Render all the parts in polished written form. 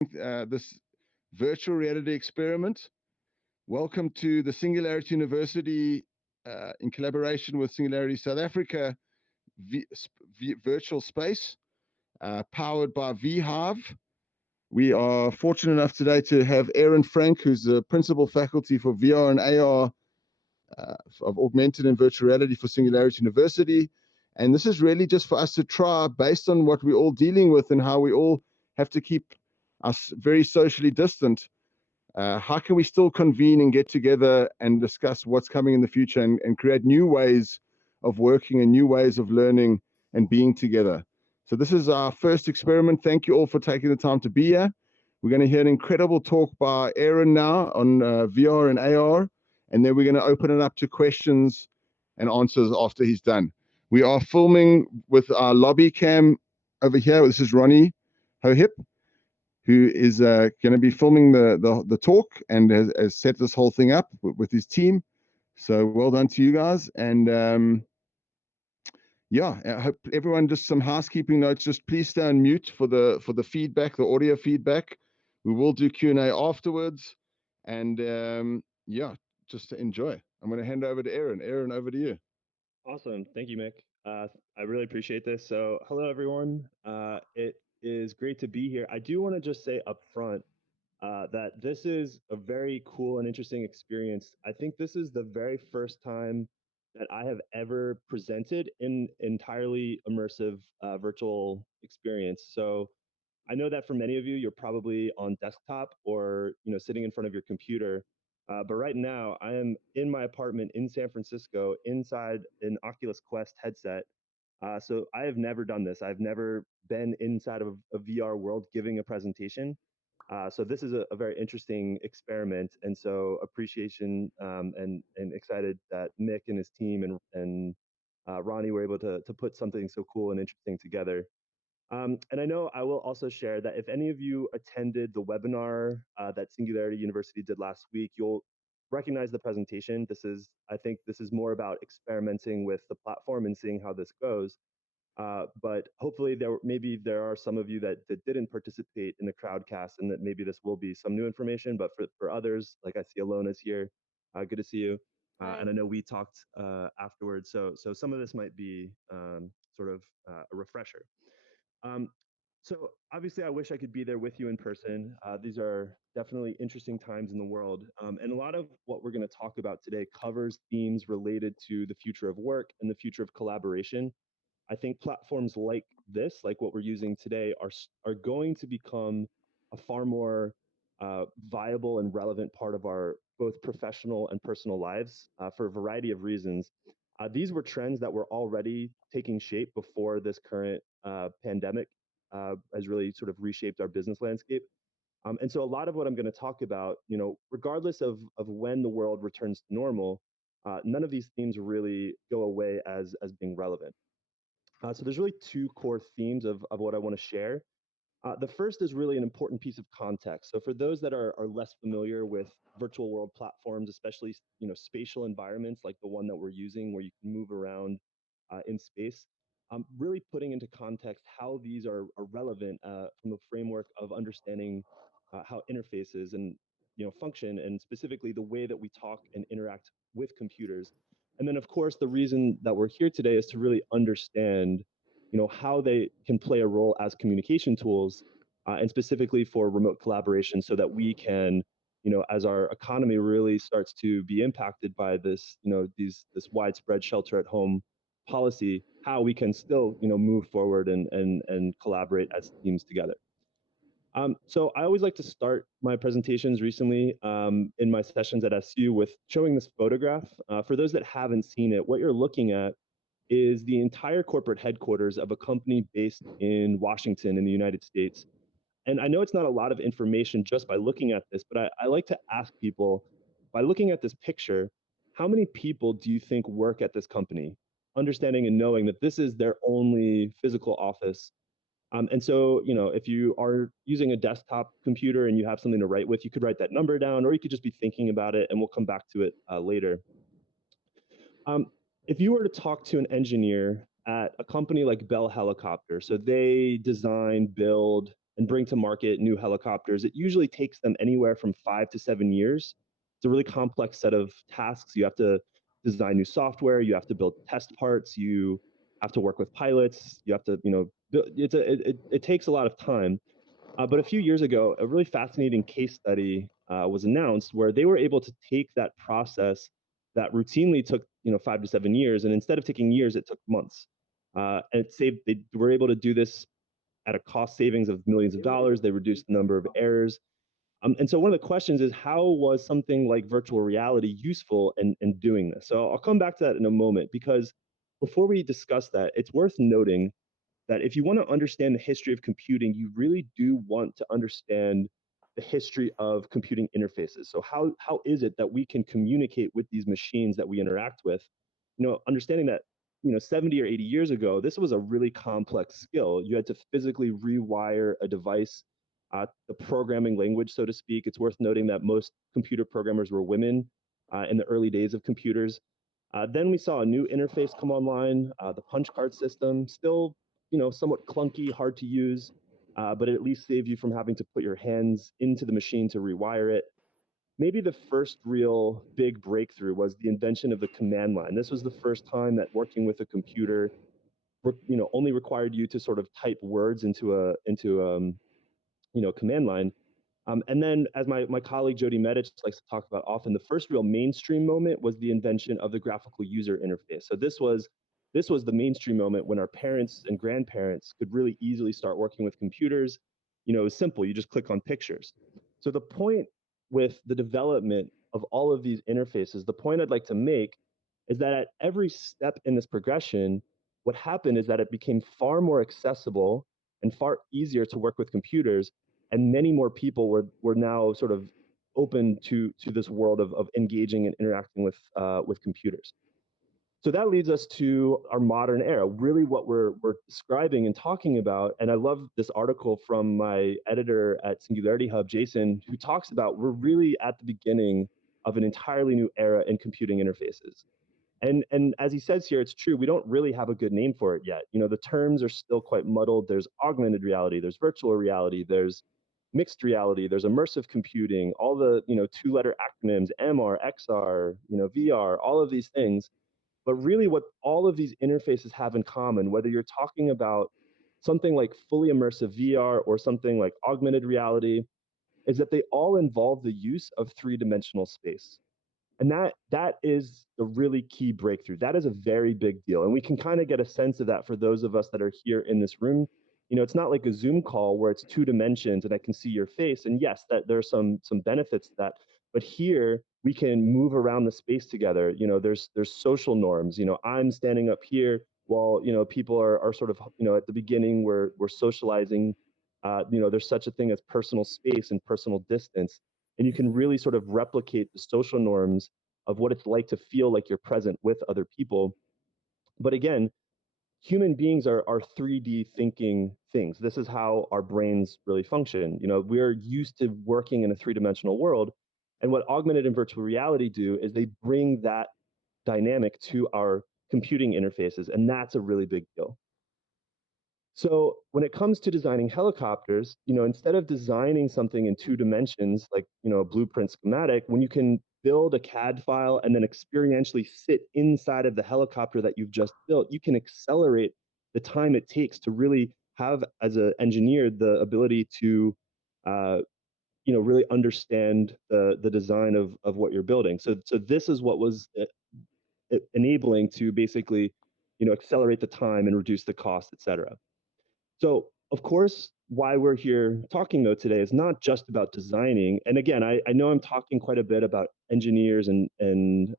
this virtual reality experiment. Welcome to the Singularity University in collaboration with Singularity South Africa virtual space powered by VHive. We are fortunate enough today to have Aaron Frank, who's the principal faculty for VR and AR of augmented and virtual reality for Singularity University. And this is really just for us to try, based on what we're all dealing with and how we all have to keep us very socially distant. How can we still convene and get together and discuss what's coming in the future and create new ways of working and new ways of learning and being together? So this is our first experiment. Thank you all for taking the time to be here. We're going to hear an incredible talk by Aaron now on VR and AR, and then we're going to open it up to questions and answers after he's done. We are filming with our lobby cam over here. This is Ronnie Hohip, who is going to be filming the talk and has set this whole thing up with his team. So well done to you guys. And yeah, I hope everyone, just some housekeeping notes. Just please stay on mute for the feedback, the audio feedback. We will do Q&A afterwards. And yeah, just to enjoy. I'm going to hand over to Aaron. Aaron, over to you. Awesome. Thank you, Mick. I really appreciate this. So, hello, everyone. It is great to be here. I do want to just say up front that this is a very cool and interesting experience. I think this is the very first time that I have ever presented in entirely immersive virtual experience. So, I know that for many of you, you're probably on desktop or sitting in front of your computer. But right now, I am in my apartment in San Francisco inside an Oculus Quest headset. So I have never done this. I've never been inside of a VR world giving a presentation. So this is a very interesting experiment, and so appreciation and excited that Mick and his team and Ronnie were able to put something so cool and interesting together. And I know I will also share that if any of you attended the webinar that Singularity University did last week, you'll recognize the presentation. I think this is more about experimenting with the platform and seeing how this goes. But hopefully maybe there are some of you that didn't participate in the crowdcast and that maybe this will be some new information, but for others, like I see Alona's here, good to see you. And I know we talked afterwards, so some of this might be sort of a refresher. Um, so obviously, I wish I could be there with you in person. These are definitely interesting times in the world, and a lot of what we're going to talk about today covers themes related to the future of work and the future of collaboration. I think platforms like this, like what we're using today, are going to become a far more viable and relevant part of our both professional and personal lives for a variety of reasons. These were trends that were already taking shape before this current pandemic has really sort of reshaped our business landscape. And so a lot of what I'm going to talk about, regardless of when the world returns to normal, none of these themes really go away as being relevant. So there's really two core themes of what I want to share. The first is really an important piece of context. So for those that are less familiar with virtual world platforms, especially spatial environments like the one that we're using, where you can move around in space, really putting into context how these are relevant from the framework of understanding how interfaces and function, and specifically the way that we talk and interact with computers. And then, of course, the reason that we're here today is to really understand how they can play a role as communication tools, and specifically for remote collaboration, so that we can, as our economy really starts to be impacted by this, this widespread shelter at home policy, how we can still, move forward and collaborate as teams together. So I always like to start my presentations recently in my sessions at SU with showing this photograph. For those that haven't seen it, what you're looking at is the entire corporate headquarters of a company based in Washington in the United States. And I know it's not a lot of information just by looking at this, but I like to ask people, by looking at this picture, how many people do you think work at this company? Understanding and knowing that this is their only physical office. And so, if you are using a desktop computer and you have something to write with, you could write that number down, or you could just be thinking about it, and we'll come back to it later. Um, if you were to talk to an engineer at a company like Bell Helicopter, so they design, build, and bring to market new helicopters, it usually takes them anywhere from 5 to 7 years. It's a really complex set of tasks. You have to design new software, you have to build test parts, you have to work with pilots, you have to, it takes a lot of time. But a few years ago, a really fascinating case study was announced where they were able to take that process that routinely took 5 to 7 years, and instead of taking years, it took months. And it saved. They were able to do this at a cost savings of millions of dollars. They reduced the number of errors. And so one of the questions is, how was something like virtual reality useful in doing this? So I'll come back to that in a moment, because before we discuss that, it's worth noting that if you want to understand the history of computing, you really do want to understand the history of computing interfaces. So how is it that we can communicate with these machines that we interact with? Understanding that 70 or 80 years ago, this was a really complex skill. You had to physically rewire a device, the programming language, so to speak. It's worth noting that most computer programmers were women in the early days of computers. Then we saw a new interface come online, the punch card system, still somewhat clunky, hard to use, but it at least saved you from having to put your hands into the machine to rewire it. Maybe the first real big breakthrough was the invention of the command line. This was the first time that working with a computer, only required you to sort of type words into a command line. And then, as my colleague Jody Medich likes to talk about often, the first real mainstream moment was the invention of the graphical user interface. So this was the mainstream moment when our parents and grandparents could really easily start working with computers. It was simple. You just click on pictures. So the point with the development of all of these interfaces, the point I'd like to make is that at every step in this progression, what happened is that it became far more accessible and far easier to work with computers, and many more people were now sort of open to this world of engaging and interacting with computers. So that leads us to our modern era, really what we're describing and talking about. And I love this article from my editor at Singularity Hub, Jason, who talks about we're really at the beginning of an entirely new era in computing interfaces. And as he says here, it's true. We don't really have a good name for it yet. The terms are still quite muddled. There's augmented reality, there's virtual reality, there's mixed reality, there's immersive computing, all the two-letter acronyms, MR, XR, VR, all of these things. But really, what all of these interfaces have in common, whether you're talking about something like fully immersive VR or something like augmented reality, is that they all involve the use of three-dimensional space. And that is the really key breakthrough. That is a very big deal. And we can kind of get a sense of that for those of us that are here in this room. It's not like a Zoom call where it's 2 dimensions and I can see your face. And yes, that there are some benefits to that. But here we can move around the space together. There's social norms. I'm standing up here while people are sort of at the beginning we're socializing. There's such a thing as personal space and personal distance, and you can really sort of replicate the social norms of what it's like to feel like you're present with other people. But again, human beings are 3D thinking things. This is how our brains really function. We're used to working in a three-dimensional world, and what augmented and virtual reality do is they bring that dynamic to our computing interfaces, and that's a really big deal. So when it comes to designing helicopters, instead of designing something in 2 dimensions, like, a blueprint schematic, when you can build a CAD file and then experientially sit inside of the helicopter that you've just built, you can accelerate the time it takes to really have, as an engineer, the ability to, really understand the design of what you're building. So this is what was enabling to basically, accelerate the time and reduce the cost, et cetera. So, of course, why we're here talking though today is not just about designing. And again, I know I'm talking quite a bit about engineers and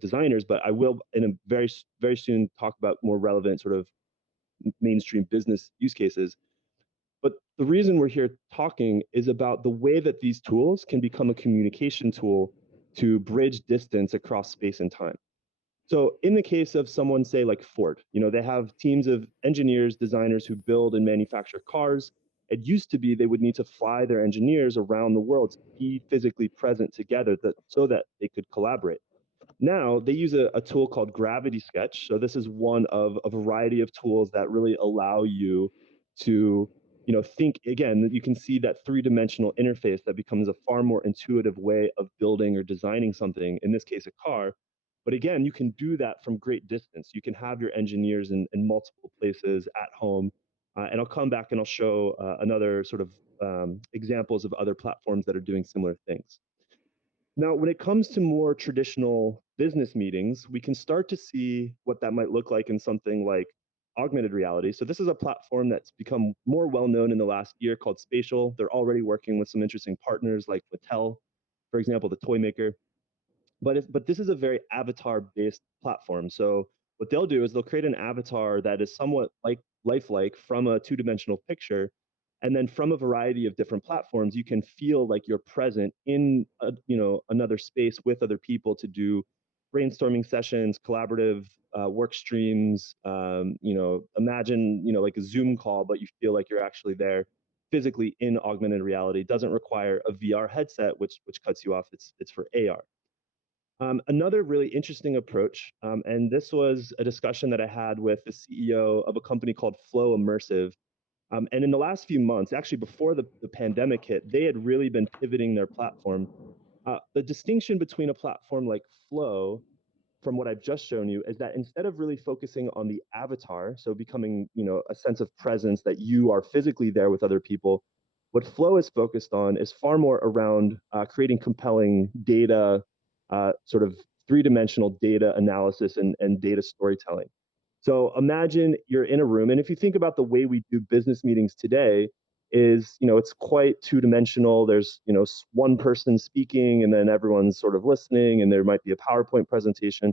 designers, but I will in a very soon talk about more relevant sort of mainstream business use cases. But the reason we're here talking is about the way that these tools can become a communication tool to bridge distance across space and time. So in the case of someone, say like Ford, they have teams of engineers, designers who build and manufacture cars. It used to be they would need to fly their engineers around the world to be physically present together so that they could collaborate. Now they use a tool called Gravity Sketch. So this is one of a variety of tools that really allow you to think again, you can see that three-dimensional interface that becomes a far more intuitive way of building or designing something, in this case, a car. But again, you can do that from great distance. You can have your engineers in multiple places at home. And I'll come back and I'll show another sort of examples of other platforms that are doing similar things. Now, when it comes to more traditional business meetings, we can start to see what that might look like in something like augmented reality. So this is a platform that's become more well-known in the last year called Spatial. They're already working with some interesting partners like Mattel, for example, the toy maker. But this is a very avatar-based platform. So what they'll do is they'll create an avatar that is somewhat like lifelike from a two-dimensional picture, and then from a variety of different platforms, you can feel like you're present in another space with other people to do brainstorming sessions, collaborative work streams. Imagine like a Zoom call, but you feel like you're actually there physically in augmented reality. It doesn't require a VR headset, which cuts you off. It's for AR. Another really interesting approach, and this was a discussion that I had with the CEO of a company called Flow Immersive. And in the last few months, actually before the pandemic hit, they had really been pivoting their platform. The distinction between a platform like Flow, from what I've just shown you, is that instead of really focusing on the avatar, so becoming a sense of presence that you are physically there with other people, what Flow is focused on is far more around creating compelling data, sort of three-dimensional data analysis and data storytelling. So imagine you're in a room, and if you think about the way we do business meetings today, is it's quite two-dimensional. There's one person speaking, and then everyone's sort of listening, and there might be a PowerPoint presentation.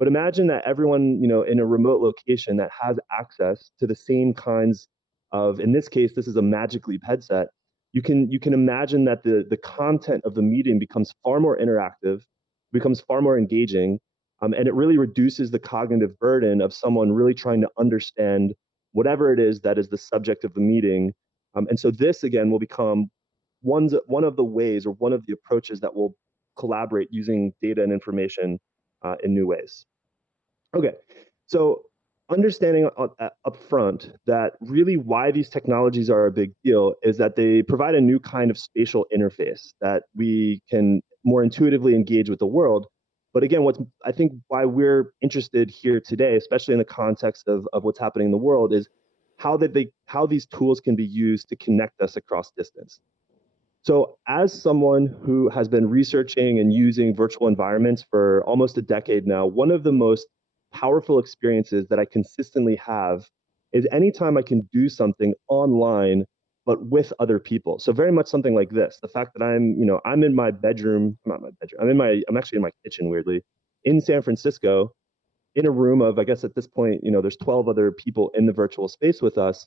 But imagine that everyone, in a remote location that has access to the same kinds of, in this case, this is a Magic Leap headset. You can imagine that the content of the meeting becomes far more interactive, becomes far more engaging, and it really reduces the cognitive burden of someone really trying to understand whatever it is that is the subject of the meeting. And so this again will become one of the ways or one of the approaches that will collaborate using data and information in new ways. Okay, so understanding up front that really why these technologies are a big deal is that they provide a new kind of spatial interface that we can more intuitively engage with the world. But again, I think why we're interested here today, especially in the context of what's happening in the world, is how these tools can be used to connect us across distance. So, as someone who has been researching and using virtual environments for almost a decade now, one of the most powerful experiences that I consistently have is anytime I can do something online, but with other people. So, very much something like this: the fact that I'm in my bedroom, not my bedroom, I'm actually in my kitchen, weirdly, in San Francisco, in a room of, I guess at this point, there's 12 other people in the virtual space with us.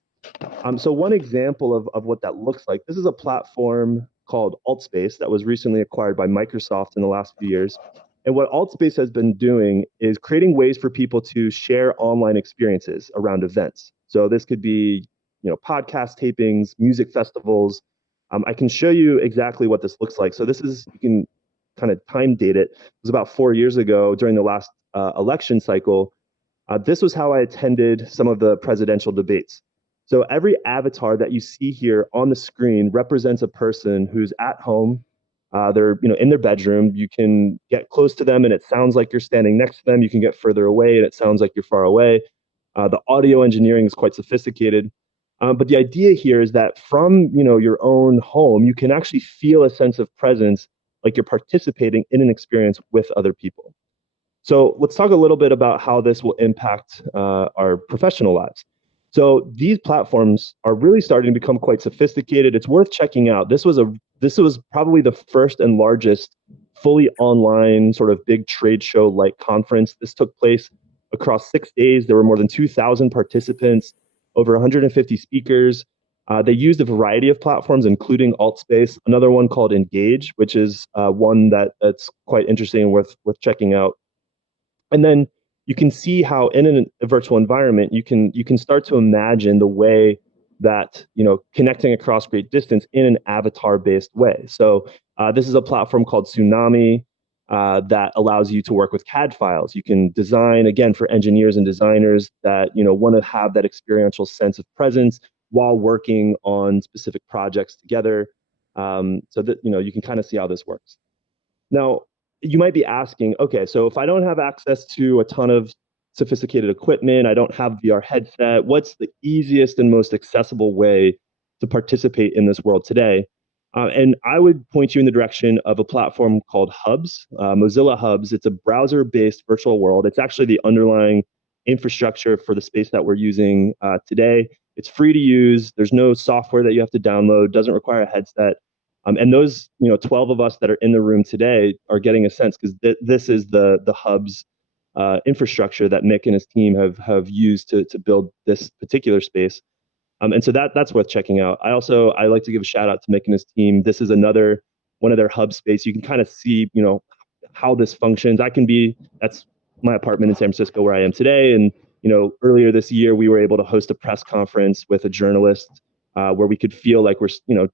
So one example of what that looks like, this is a platform called AltSpace that was recently acquired by Microsoft in the last few years. And what AltSpace has been doing is creating ways for people to share online experiences around events. So this could be, podcast tapings, music festivals. I can show you exactly what this looks like. So you can kind of time date it. It was about 4 years ago during the last election cycle. This was how I attended some of the presidential debates. So every avatar that you see here on the screen represents a person who's at home. They're in their bedroom. You can get close to them, and it sounds like you're standing next to them. You can get further away, and it sounds like you're far away. The audio engineering is quite sophisticated. But the idea here is that from your own home, you can actually feel a sense of presence, like you're participating in an experience with other people. So let's talk a little bit about how this will impact our professional lives. So these platforms are really starting to become quite sophisticated. It's worth checking out. This was probably the first and largest fully online sort of big trade show like conference. This took place across 6 days. There were more than 2,000 participants, over 150 speakers. They used a variety of platforms, including AltSpace, another one called Engage, which is one that's quite interesting and worth checking out. And then you can see how in a virtual environment you can start to imagine the way that connecting across great distance in an avatar based way. So this is a platform called Tsunami that allows you to work with CAD files. You can design, again, for engineers and designers that want to have that experiential sense of presence. while working on specific projects together, so that you can kind of see how this works. Now, you might be asking, okay, so if I don't have access to a ton of sophisticated equipment, I don't have VR headset, what's the easiest and most accessible way to participate in this world today? And I would point you in the direction of a platform called Hubs, Mozilla Hubs. It's a browser-based virtual world. It's actually the underlying infrastructure for the space that we're using today. It's free to use. There's no software that you have to download. Doesn't require a headset. And those 12 of us that are in the room today are getting a sense because this is the Hubs infrastructure that Mick and his team have used to build this particular space. And so that's worth checking out. I like to give a shout out to Mick and his team. This is another one of their hub space. You can kind of see, how this functions. That's my apartment in San Francisco where I am today. And, earlier this year, we were able to host a press conference with a journalist where we could feel like we're,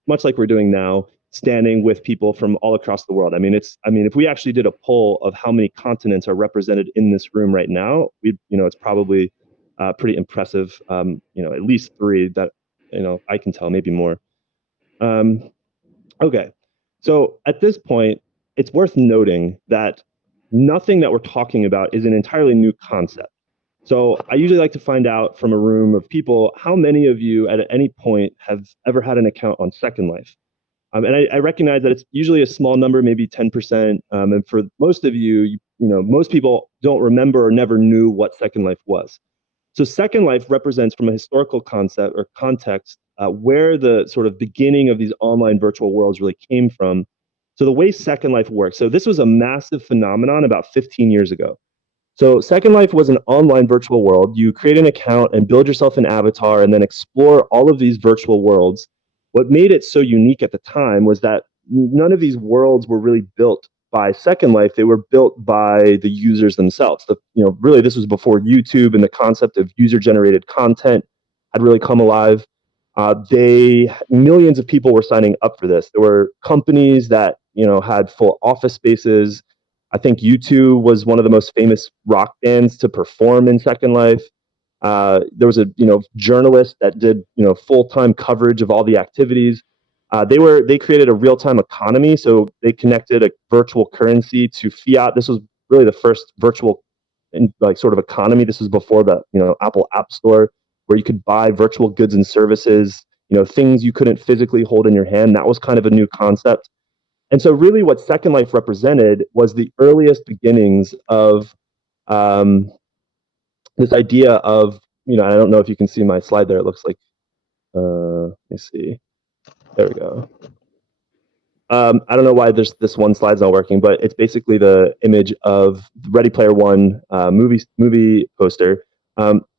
much like we're doing now, standing with people from all across the world. If we actually did a poll of how many continents are represented in this room right now, it's probably pretty impressive. At least 3 that I can tell, maybe more. Okay, so at this point, it's worth noting that nothing that we're talking about is an entirely new concept. So I usually like to find out from a room of people how many of you at any point have ever had an account on Second Life. And I recognize that it's usually a small number, maybe 10%. And for most of you, most people don't remember or never knew what Second Life was. So Second Life represents, from a historical concept or context, where the sort of beginning of these online virtual worlds really came from. So the way Second Life works. So this was a massive phenomenon about 15 years ago. So Second Life was an online virtual world. You create an account and build yourself an avatar and then explore all of these virtual worlds. What made it so unique at the time was that none of these worlds were really built by Second Life. They were built by the users themselves. Really, this was before YouTube and the concept of user-generated content had really come alive. Millions of people were signing up for this. There were companies that had full office spaces. I think U2 was one of the most famous rock bands to perform in Second Life. There was a journalist that did full-time coverage of all the activities. They created a real-time economy, so they connected a virtual currency to fiat. This was really the first virtual sort of economy. This was before the Apple App Store, where you could buy virtual goods and services, things you couldn't physically hold in your hand. That was kind of a new concept. And so really what Second Life represented was the earliest beginnings of this idea of, I don't know if you can see my slide there. It looks like, let me see. There we go. I don't know why this one slide's not working, but it's basically the image of Ready Player One movie poster.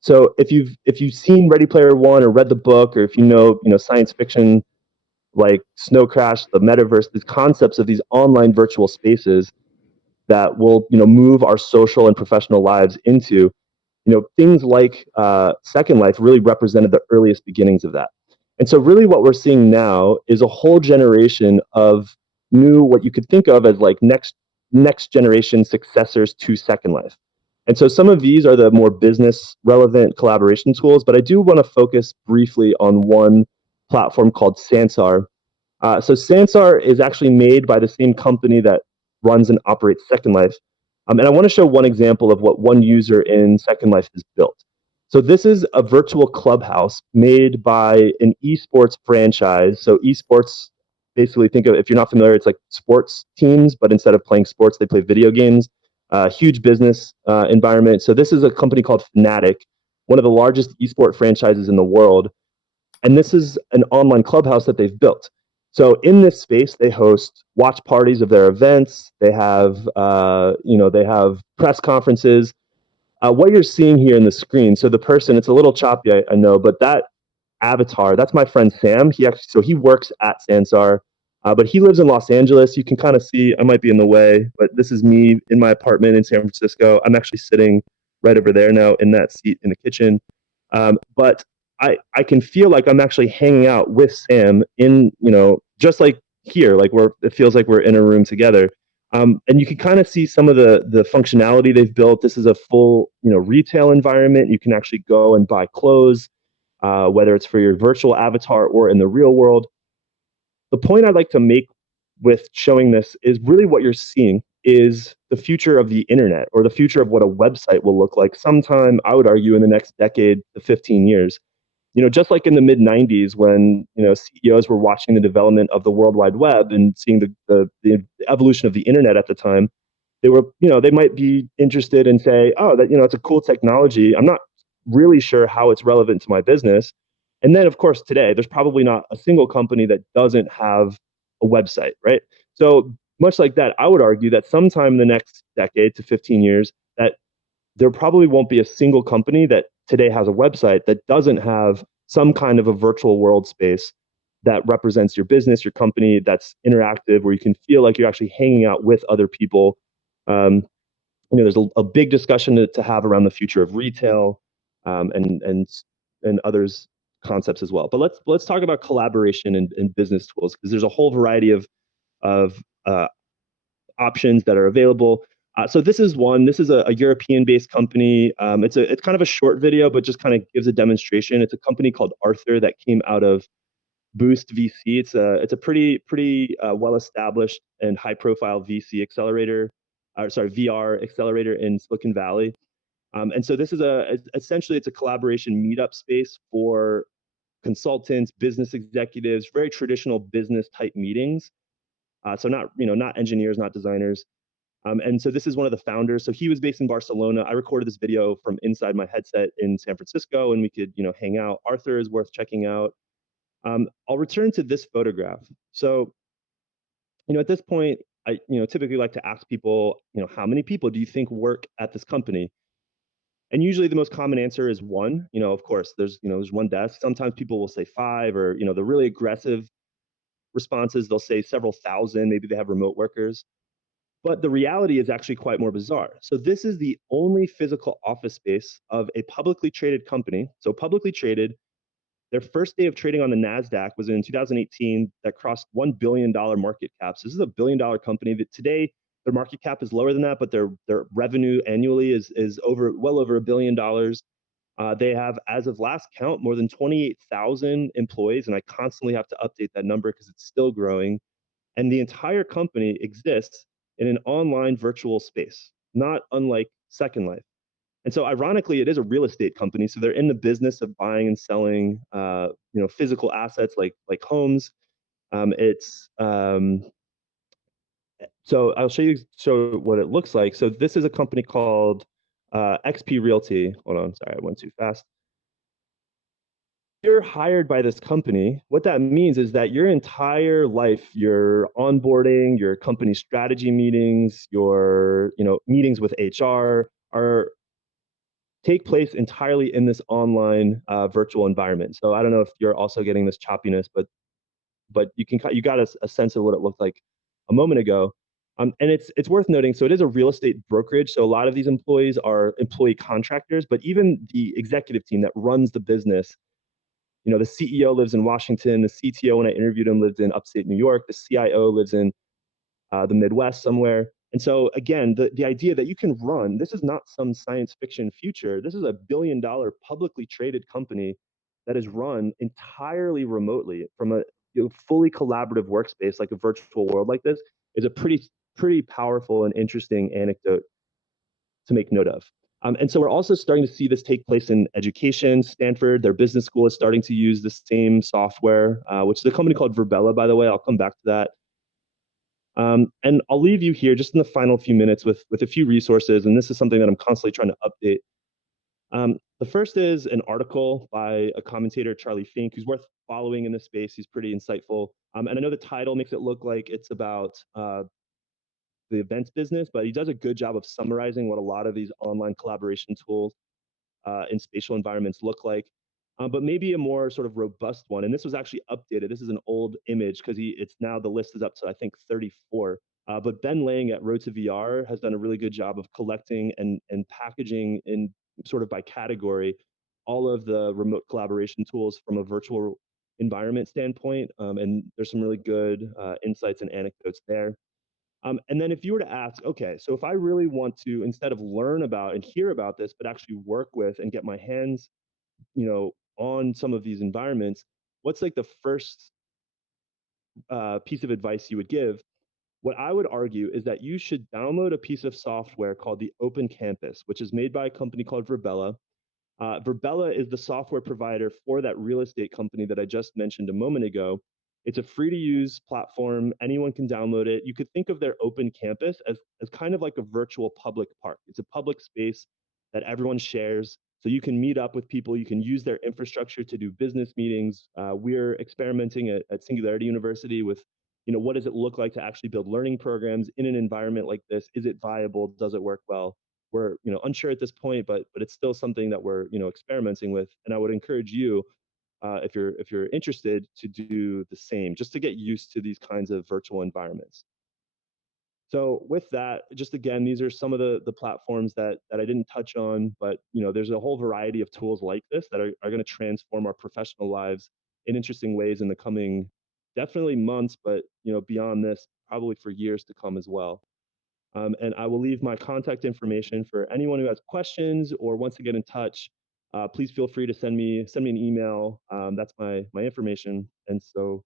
So if you've seen Ready Player One or read the book, or if you know science fiction like Snow Crash, the metaverse, these concepts of these online virtual spaces that will move our social and professional lives into, things like Second Life really represented the earliest beginnings of that. And so really what we're seeing now is a whole generation of new, what you could think of as like next generation successors to Second Life. And so some of these are the more business relevant collaboration tools, but I do want to focus briefly on one platform called Sansaar. So Sansaar is actually made by the same company that runs and operates Second Life. And I want to show one example of what one user in Second Life has built. So this is a virtual clubhouse made by an esports franchise. So esports, basically think of, if you're not familiar, it's like sports teams, but instead of playing sports, they play video games. Huge business environment. So this is a company called Fnatic, one of the largest esport franchises in the world. And this is an online clubhouse that they've built. So in this space, they host watch parties of their events. They have, they have press conferences. What you're seeing here in the screen, so the person, it's a little choppy, I know, but that avatar, that's my friend Sam. He works at Sansaar, but he lives in Los Angeles. You can kind of see, I might be in the way, but this is me in my apartment in San Francisco. I'm actually sitting right over there now in that seat in the kitchen. But I can feel like I'm actually hanging out with Sam in, just like here, like it feels like we're in a room together. And you can kind of see some of the functionality they've built. This is a full, retail environment. You can actually go and buy clothes. whether it's for your virtual avatar or in the real world. The point I'd like to make with showing this is really what you're seeing is the future of the internet, or the future of what a website will look like sometime, I would argue, in the next decade to 15 years. Just like in the mid 90s when, CEOs were watching the development of the World Wide Web and seeing the evolution of the internet at the time, they might be interested and say, oh, that, it's a cool technology. I'm not really sure how it's relevant to my business. And then, of course, today, there's probably not a single company that doesn't have a website, right? So, much like that, I would argue that sometime in the next decade to 15 years, that there probably won't be a single company that today has a website that doesn't have some kind of a virtual world space that represents your business, your company, that's interactive, where you can feel like you're actually hanging out with other people. Um, there's a big discussion to have around the future of retail, and others concepts as well. But let's talk about collaboration and business tools, because there's a whole variety of options that are available. So this is one. This is a European-based company. It's kind of a short video, but just kind of gives a demonstration. It's a company called Arthur that came out of Boost VC. It's a pretty well-established and high-profile VC accelerator, or sorry, VR accelerator in Silicon Valley. And so this is essentially it's a collaboration meetup space for consultants, business executives, very traditional business type meetings. So not engineers, not designers. And so this is one of the founders. So he was based in Barcelona. I recorded this video from inside my headset in San Francisco, and we could hang out. Arthur is worth checking out. I'll return to this photograph. So at this point, I typically like to ask people, how many people do you think work at this company? And usually the most common answer is one. Of course, there's one desk. Sometimes people will say five, or the really aggressive responses, they'll say several thousand. Maybe they have remote workers. But the reality is actually quite more bizarre. So this is the only physical office space of a publicly traded company. So publicly traded, their first day of trading on the NASDAQ was in 2018, that crossed $1 billion market cap. So this is a billion-dollar company that today their market cap is lower than that, but their revenue annually is well over $1 billion. They have, as of last count, more than 28,000 employees, and I constantly have to update that number because it's still growing. And the entire company exists in an online virtual space, not unlike Second Life. And so, ironically, it is a real estate company. So they're in the business of buying and selling, physical assets like homes. It's So I'll show what it looks like. So this is a company called XP Realty. Hold on, sorry, I went too fast. You're hired by this company. What that means is that your entire life, your onboarding, your company strategy meetings, your meetings with HR are take place entirely in this online virtual environment. So I don't know if you're also getting this choppiness, but you got a sense of what it looked like a moment ago. And it's worth noting. So it is a real estate brokerage. So a lot of these employees are employee contractors, but even the executive team that runs the business, the CEO lives in Washington. The CTO, when I interviewed him, lived in upstate New York. The CIO lives in the Midwest somewhere. And so again, the idea that you can run, this is not some science fiction future. This is a $1 billion publicly traded company that is run entirely remotely from a fully collaborative workspace, like a virtual world like this, is a pretty powerful and interesting anecdote to make note of. And so we're also starting to see this take place in education. Stanford, their business school, is starting to use the same software, which is a company called Verbella, by the way. I'll come back to that. And I'll leave you here just in the final few minutes with a few resources, and this is something that I'm constantly trying to update. The first is an article by a commentator, Charlie Fink, who's worth following in this space. He's pretty insightful. And I know the title makes it look like it's about the events business, but he does a good job of summarizing what a lot of these online collaboration tools in spatial environments look like. But maybe a more sort of robust one. And this was actually updated. This is an old image because it's now the list is up to, I think, 34. But Ben Lang at Road to VR has done a really good job of collecting and packaging in sort of by category all of the remote collaboration tools from a virtual environment standpoint. And there's some really good insights and anecdotes there. And then if you were to ask, okay, so if I really want to, instead of learn about and hear about this, but actually work with and get my hands, on some of these environments, what's like the first piece of advice you would give? What I would argue is that you should download a piece of software called the Open Campus, which is made by a company called Verbella. Verbella is the software provider for that real estate company that I just mentioned a moment ago. It's a free to use platform. Anyone can download it. You could think of their open campus as kind of like a virtual public park. It's a public space that everyone shares. So you can meet up with people. You can use their infrastructure to do business meetings. We're experimenting at Singularity University with, what does it look like to actually build learning programs in an environment like this? Is it viable? Does it work well? We're unsure at this point, but it's still something that we're experimenting with. And I would encourage you, if you're interested, to do the same, just to get used to these kinds of virtual environments. So with that, just again, these are some of the platforms that I didn't touch on, but there's a whole variety of tools like this that are going to transform our professional lives in interesting ways in the coming definitely months, but beyond this, probably for years to come as well. And I will leave my contact information for anyone who has questions or wants to get in touch. Please feel free to send me an email. That's my information. And so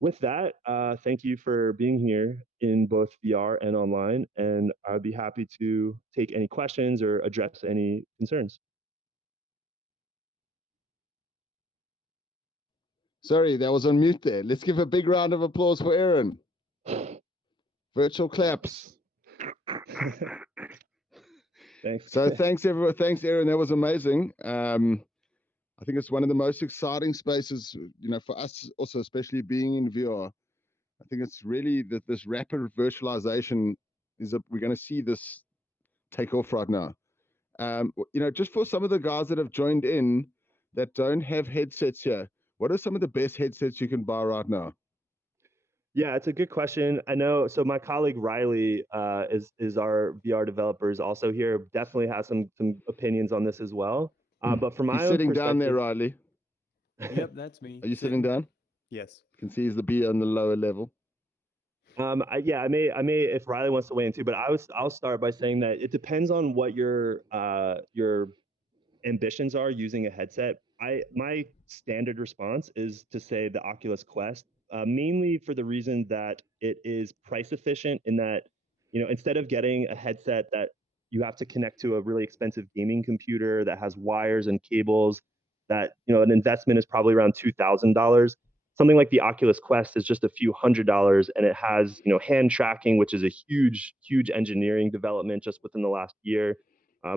with that, thank you for being here in both VR and online. And I'd be happy to take any questions or address any concerns. Sorry, that was on mute there. Let's give a big round of applause for Aaron. Virtual claps. Thanks. So thanks everyone. Thanks, Aaron. That was amazing. I think it's one of the most exciting spaces, for us also, especially being in VR. I think it's really that this rapid virtualization we're going to see this take off right now. Just for some of the guys that have joined in that don't have headsets here, what are some of the best headsets you can buy right now? Yeah, it's a good question. I know. So my colleague Riley is our VR developer, is also here. Definitely has some opinions on this as well. But from He's my own sitting down there, perspective, Riley. Yep, that's me. Are you sitting down? Yes. You can see he's the B on the lower level. I may, if Riley wants to weigh in too, but I'll start by saying that it depends on what your ambitions are using a headset. My standard response is to say the Oculus Quest, mainly for the reason that it is price efficient in that, instead of getting a headset that you have to connect to a really expensive gaming computer that has wires and cables, that, an investment is probably around $2,000. Something like the Oculus Quest is just a few $100s, and it has, hand tracking, which is a huge engineering development just within the last year.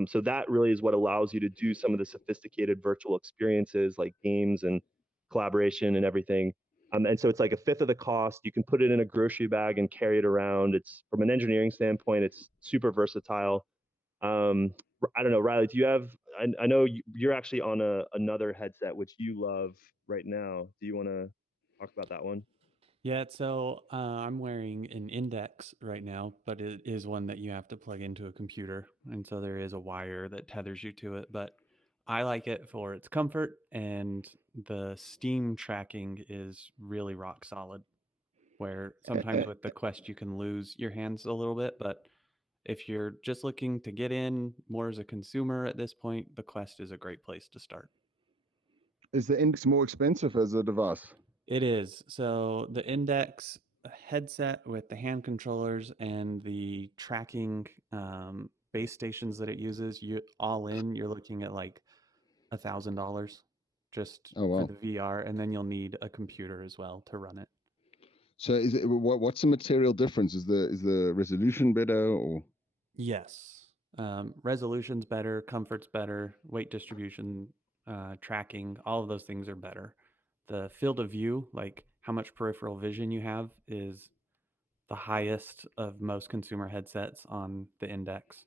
So that really is what allows you to do some of the sophisticated virtual experiences like games and collaboration and everything. And so it's like a fifth of the cost. You can put it in a grocery bag and carry it around. It's, from an engineering standpoint, it's super versatile. I don't know, Riley, do you have? I know you're actually on another headset which you love right now. Do you want to talk about that one? Yeah, so I'm wearing an Index right now, but it is one that you have to plug into a computer. And so there is a wire that tethers you to it. But I like it for its comfort, and the Steam tracking is really rock solid. Where sometimes with the Quest, you can lose your hands a little bit. But if you're just looking to get in more as a consumer at this point, the Quest is a great place to start. Is the Index more expensive as a device? It is. So the Index headset with the hand controllers and the tracking base stations that it uses, you all in, you're looking at like $1,000 just Oh, for wow. the VR, and then you'll need a computer as well to run it. So what's the material difference? Is the resolution better or? Yes. Resolution's better, comfort's better, weight distribution, tracking, all of those things are better. The field of view, like how much peripheral vision you have, is the highest of most consumer headsets on the Index.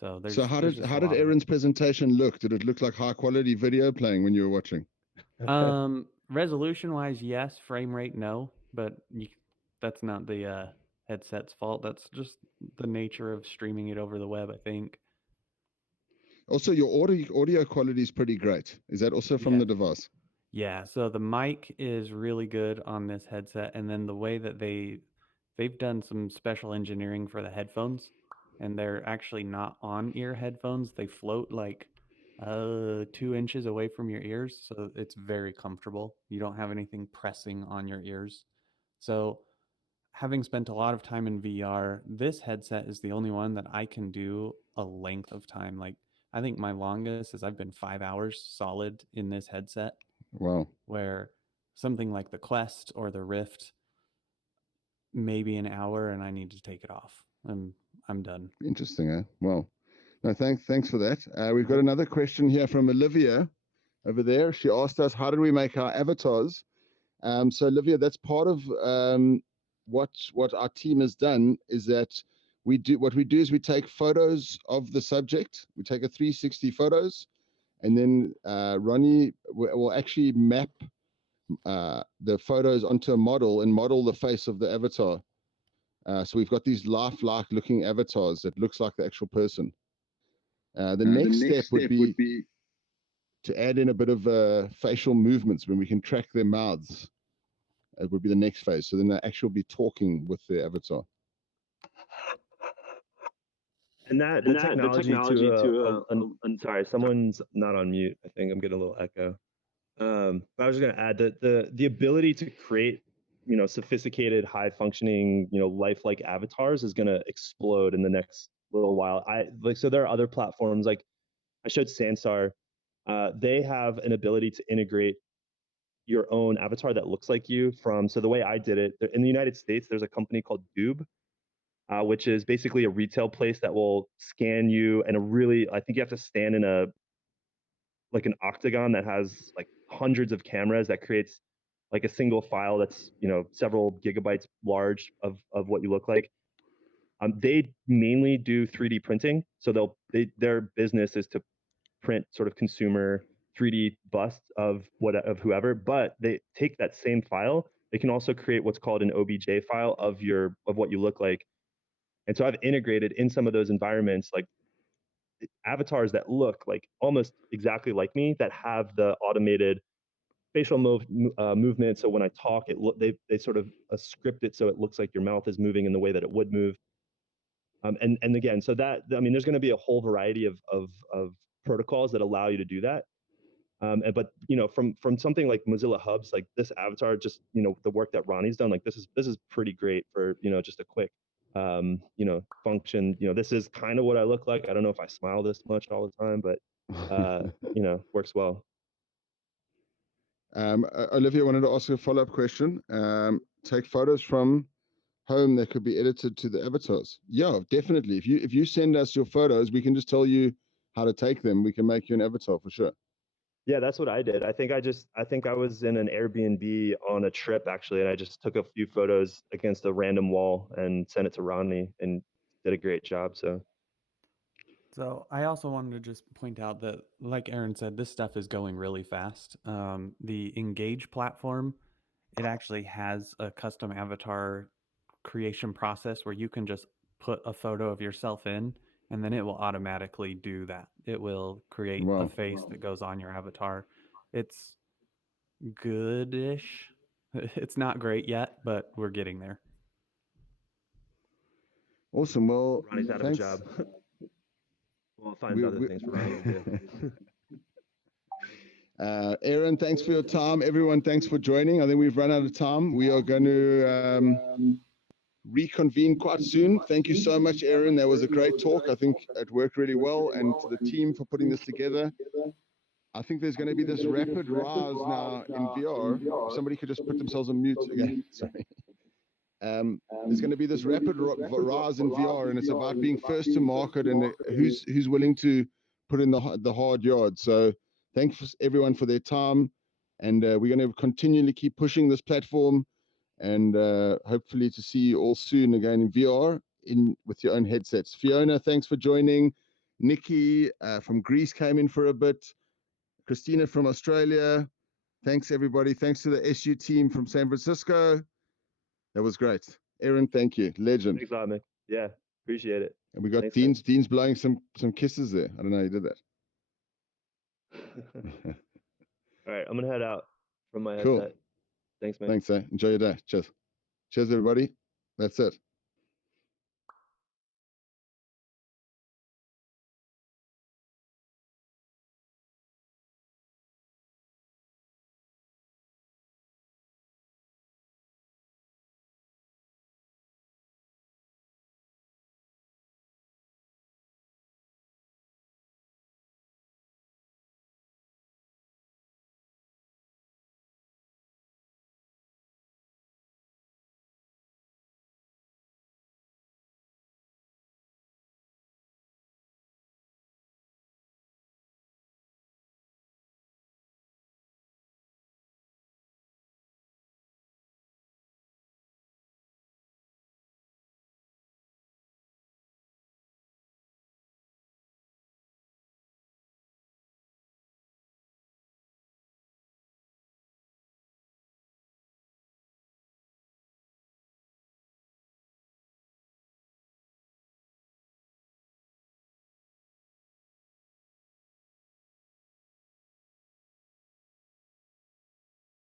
So So there's just a how did lot of it. Aaron's presentation look? Did it look like high quality video playing when you were watching? Resolution wise, yes. Frame rate, no. But that's not the headset's fault. That's just the nature of streaming it over the web, I think. Also, your audio quality is pretty great. Is that also from the device? Yeah, so the mic is really good on this headset, and then the way that they've done some special engineering for the headphones, and they're actually not on ear headphones. They float like 2 inches away from your ears, so it's very comfortable. You don't have anything pressing on your ears. So, having spent a lot of time in VR, this headset is the only one that I can do a length of time. Like, I think my longest is I've been 5 hours solid in this headset, Wow. where something like the Quest or the Rift, maybe an hour, and I need to take it off. I'm done. Interesting, eh? Well, no, thanks for that. We've got another question here from Olivia over there. She asked us, how did we make our avatars? So Olivia, that's part of what our team has done is that we take photos of the subject. We take a 360 photos, and then Ronnie will actually map the photos onto a model and model the face of the avatar. So we've got these lifelike looking avatars that looks like the actual person. The next step would be to add in a bit of facial movements when we can track their mouths. It would be the next phase. So then they actually be talking with the avatar. And that the technology sorry, someone's not on mute. I think I'm getting a little echo. But I was just gonna add that the ability to create, sophisticated, high functioning, lifelike avatars is gonna explode in the next little while. So there are other platforms like I showed Sansaar. They have an ability to integrate your own avatar that looks like you so the way I did it in the United States, there's a company called Doob, which is basically a retail place that will scan you and I think you have to stand in like an octagon that has like hundreds of cameras that creates like a single file that's several gigabytes large of what you look like. They mainly do 3D printing, so their business is to print sort of consumer 3D busts of whoever, but they take that same file. They can also create what's called an OBJ file of what you look like. And so I've integrated in some of those environments like avatars that look like almost exactly like me that have the automated facial movement. So when I talk, they sort of script it so it looks like your mouth is moving in the way that it would move. And again, so that there's going to be a whole variety of protocols that allow you to do that. But from something like Mozilla Hubs, like this avatar, just the work that Ronnie's done, like this is pretty great for just a quick function. This is kind of what I look like. I don't know if I smile this much all the time, but works well. Olivia wanted to ask a follow-up question. Take photos from home that could be edited to the avatars. Yeah, definitely. If you send us your photos, we can just tell you how to take them. We can make you an avatar for sure. Yeah, that's what I did. I think I was in an Airbnb on a trip actually, and I just took a few photos against a random wall and sent it to Ronnie and did a great job. So I also wanted to just point out that, like Aaron said, this stuff is going really fast. The Engage platform, it actually has a custom avatar creation process where you can just put a photo of yourself in, and then it will automatically do that. It will create a face that goes on your avatar. It's goodish. It's not great yet, but we're getting there. Awesome. Well, Ronnie's out of a job. We'll find other things for Ronnie to do. Aaron, thanks for your time. Everyone, thanks for joining. I think we've run out of time. We are going to reconvene quite soon. Thank you so much, Aaron. That was a great talk. I think it worked really well, and to the team for putting this together. I think there's going to be this rapid rise now in VR. If somebody could just put themselves on mute again. Sorry. There's going to be this rapid rise in VR, and it's about being first to market and who's willing to put in the hard yards. So thanks everyone for their time, and we're going to continually keep pushing this platform, and hopefully to see you all soon again in VR with your own headsets. Fiona, thanks for joining. Nikki from Greece came in for a bit. Christina from Australia. Thanks, everybody. Thanks to the SU team from San Francisco. That was great. Aaron, thank you. Legend. Thanks a lot, Mick. Yeah, appreciate it. And we got Dean's blowing some kisses there. I don't know how you did that. All right, I'm going to head out from my cool. headset. Thanks, man. Thanks, Enjoy your day. Cheers. Cheers, everybody. That's it.